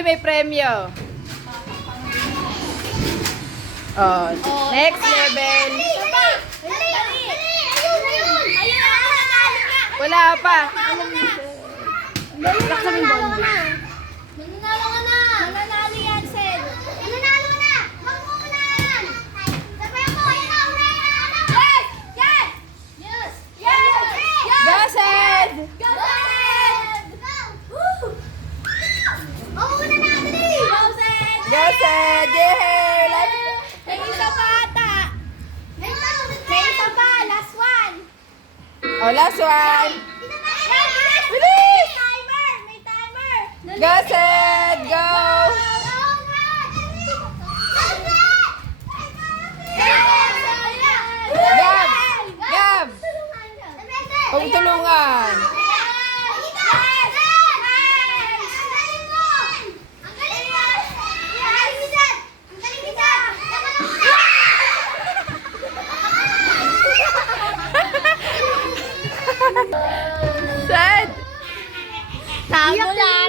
Ay, may premyo. Oh, next level. Wala pa. Nananalo ka na! Nananalo yan, Sed! Nananalo ka na! Huwag mo unahan! Sabayan mo! Ayan na! Unahan na! Yes! Yes! Yes! Yes! Yes! Go, Sed! Go, Sed! Go! Mauna na, dali! Go, Sed! Go, Sed! Yay! May isa pa ata! May isa pa! Last one! Oh, last one. Bilis! May timer! May timer! Go, Sed! Go! Gab! Gab! Pagtulungan. Sed! Tama lang!